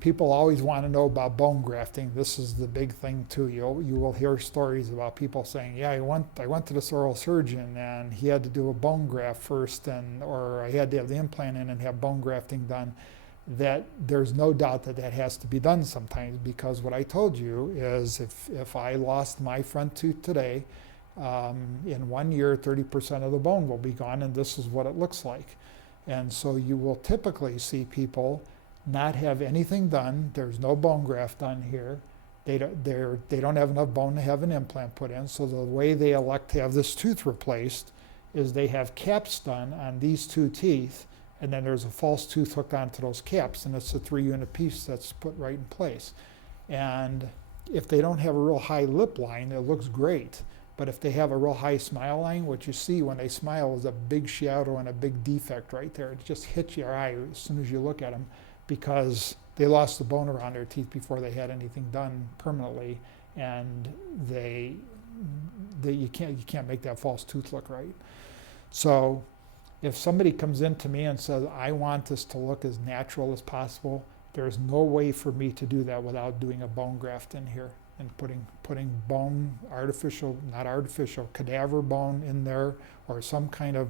People always want to know about bone grafting. This is the big thing too. You will hear stories about people saying, "Yeah, I went to this oral surgeon and he had to do a bone graft first, and or I had to have the implant in and have bone grafting done." That there's no doubt that that has to be done sometimes, because what I told you is if I lost my front tooth today, in 1 year, 30% of the bone will be gone, and this is what it looks like. And so you will typically see people not have anything done. There's no bone graft done here. They don't have enough bone to have an implant put in. So the way they elect to have this tooth replaced is they have caps done on these two teeth, and then there's a false tooth hooked onto those caps, and it's a 3-unit piece that's put right in place. And if they don't have a real high lip line, it looks great. But if they have a real high smile line, what you see when they smile is a big shadow and a big defect right there. It just hits your eye as soon as you look at them, because they lost the bone around their teeth before they had anything done permanently, and you can't make that false tooth look right. So if somebody comes in to me and says, "I want this to look as natural as possible," there's no way for me to do that without doing a bone graft in here and putting bone, not artificial, cadaver bone in there, or some kind of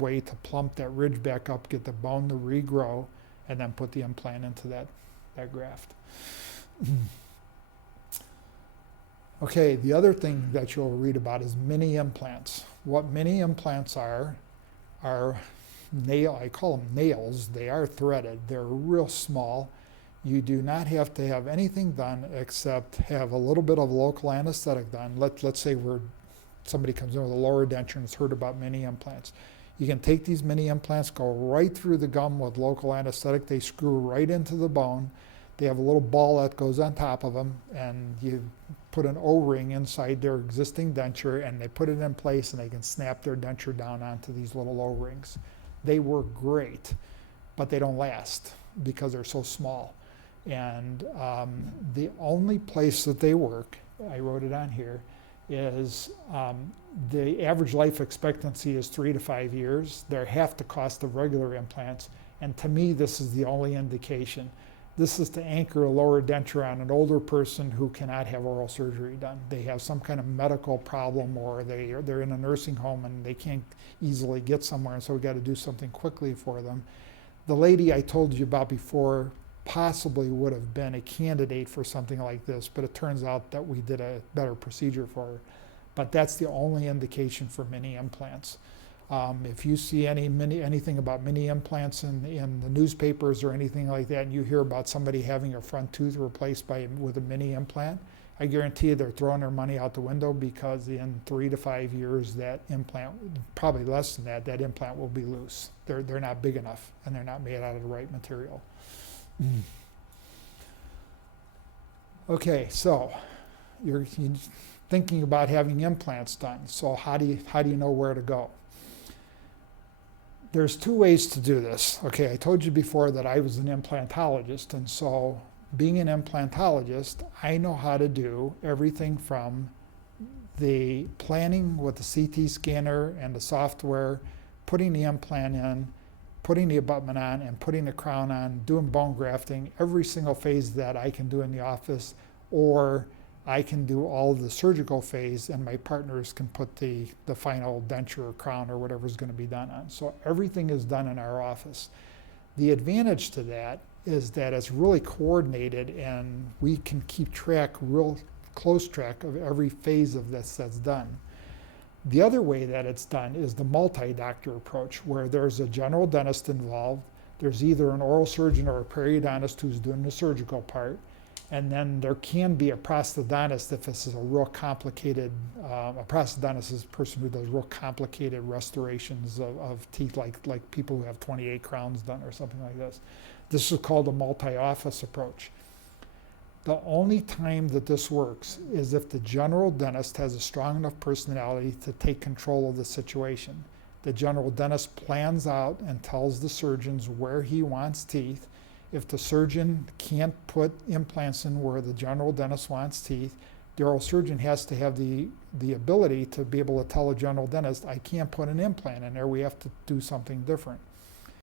way to plump that ridge back up, get the bone to regrow, and then put the implant into that graft. Okay, the other thing that you'll read about is mini implants. What mini implants are I call them nails. They are threaded. They're real small. You do not have to have anything done except have a little bit of local anesthetic done. Let's say somebody comes in with a lower denture and has heard about mini implants. You can take these mini implants, go right through the gum with local anesthetic. They screw right into the bone. They have a little ball that goes on top of them, and you put an O-ring inside their existing denture, and they put it in place, and they can snap their denture down onto these little O-rings. They work great, but they don't last because they're so small. And the only place that they work, I wrote it on here, is the average life expectancy is 3 to 5 years. They're half the cost of regular implants, and to me, this is the only indication. This is to anchor a lower denture on an older person who cannot have oral surgery done. They have some kind of medical problem, or they're in a nursing home and they can't easily get somewhere, and so we've got to do something quickly for them. The lady I told you about before possibly would have been a candidate for something like this, but it turns out that we did a better procedure for her. But that's the only indication for mini implants. If you see anything about mini implants in the newspapers or anything like that, and you hear about somebody having a front tooth replaced with a mini implant, I guarantee you they're throwing their money out the window, because in 3 to 5 years, that implant, probably less than that, that implant will be loose. They're not big enough, and they're not made out of the right material. Okay, so you're thinking about having implants done. So how do you know where to go? There's 2 ways to do this. Okay, I told you before that I was an implantologist, and so being an implantologist, I know how to do everything from the planning with the CT scanner and the software, putting the implant in, putting the abutment on, and putting the crown on, doing bone grafting, every single phase that I can do in the office, or I can do all of the surgical phase, and my partners can put the final denture or crown or whatever is going to be done on. So everything is done in our office. The advantage to that is that it's really coordinated, and we can keep real close track of every phase of this that's done. The other way that it's done is the multi-doctor approach, where there's a general dentist involved, there's either an oral surgeon or a periodontist who's doing the surgical part, and then there can be a prosthodontist if this is a real complicated, a prosthodontist is a person who does real complicated restorations of teeth, like people who have 28 crowns done or something like this. This is called a multi-office approach. The only time that this works is if the general dentist has a strong enough personality to take control of the situation. The general dentist plans out and tells the surgeons where he wants teeth. If the surgeon can't put implants in where the general dentist wants teeth, the oral surgeon has to have the ability to be able to tell a general dentist, I can't put an implant in there, we have to do something different.